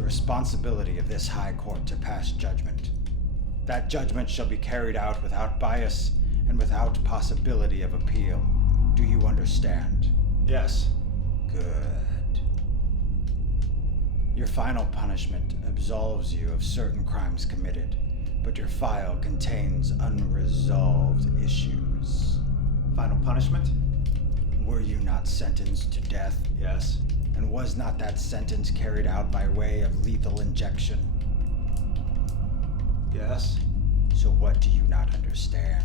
the responsibility of this high court to pass judgment. That judgment shall be carried out without bias and without possibility of appeal. Do you understand? Yes. Good. Your final punishment absolves you of certain crimes committed, but your file contains unresolved issues. Final punishment? Were you not sentenced to death? Yes. And was not that sentence carried out by way of lethal injection? Yes. So what do you not understand?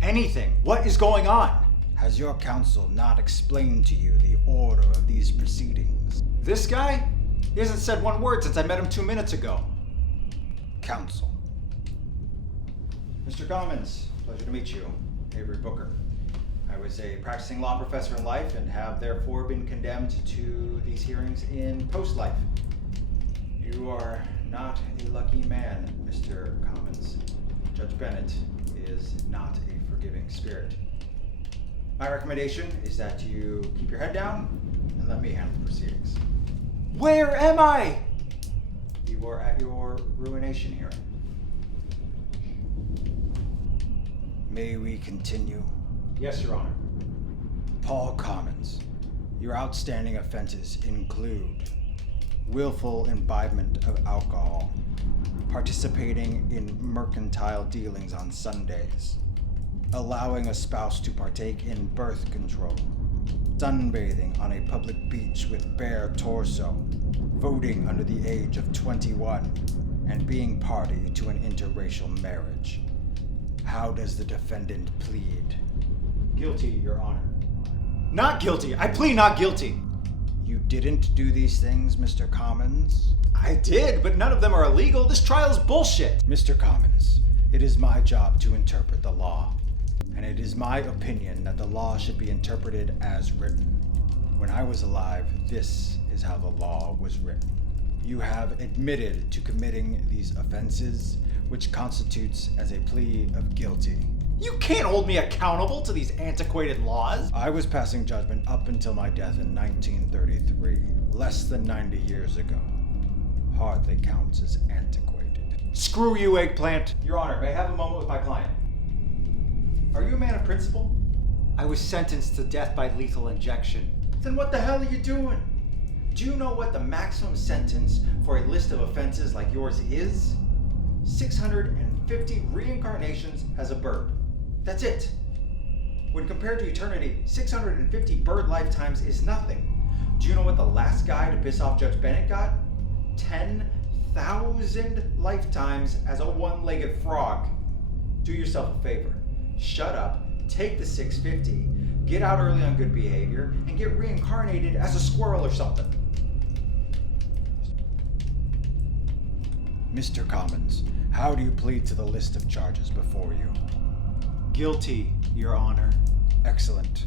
Anything. What is going on? Has your counsel not explained to you the order of these proceedings? This guy? He hasn't said one word since I met him 2 minutes ago. Counsel. Mr. Commons, pleasure to meet you. Avery Booker. I was a practicing law professor in life and have therefore been condemned to these hearings in post-life. You are not a lucky man, Mr. Commons. Judge Bennett is not a forgiving spirit. My recommendation is that you keep your head down and let me handle the proceedings. Where am I? You are at your ruination hearing. May we continue? Yes, Your Honor. Paul Commons, your outstanding offenses include willful imbibement of alcohol, participating in mercantile dealings on Sundays, allowing a spouse to partake in birth control, sunbathing on a public beach with bare torso, voting under the age of 21, and being party to an interracial marriage. How does the defendant plead? Guilty, Your Honor. Not guilty! I plead not guilty! You didn't do these things, Mr. Commons? I did, but none of them are illegal. This trial is bullshit! Mr. Commons, it is my job to interpret the law, and it is my opinion that the law should be interpreted as written. When I was alive, this is how the law was written. You have admitted to committing these offenses, which constitutes as a plea of guilty. You can't hold me accountable to these antiquated laws! I was passing judgment up until my death in 1933, less than 90 years ago. Hardly counts as antiquated. Screw you, Eggplant! Your Honor, may I have a moment with my client? Are you a man of principle? I was sentenced to death by lethal injection. Then what the hell are you doing? Do you know what the maximum sentence for a list of offenses like yours is? 650 reincarnations as a bird. That's it. When compared to eternity, 650 bird lifetimes is nothing. Do you know what the last guy to piss off Judge Bennett got? 10,000 lifetimes as a one-legged frog. Do yourself a favor. Shut up, take the 650, get out early on good behavior, and get reincarnated as a squirrel or something. Mr. Commons, how do you plead to the list of charges before you? Guilty, Your Honor. Excellent.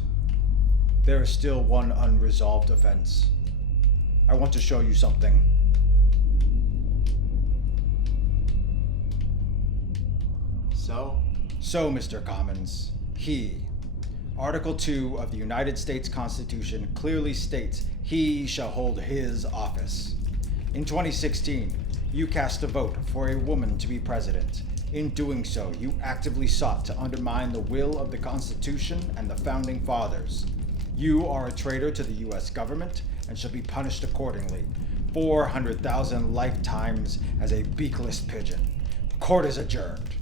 There is still one unresolved offense. I want to show you something. So, Mr. Commons, Article 2 of the United States Constitution clearly states he shall hold his office. In 2016, you cast a vote for a woman to be president. In doing so, you actively sought to undermine the will of the Constitution and the Founding Fathers. You are a traitor to the U.S. government and shall be punished accordingly. 400,000 lifetimes as a beakless pigeon. Court is adjourned.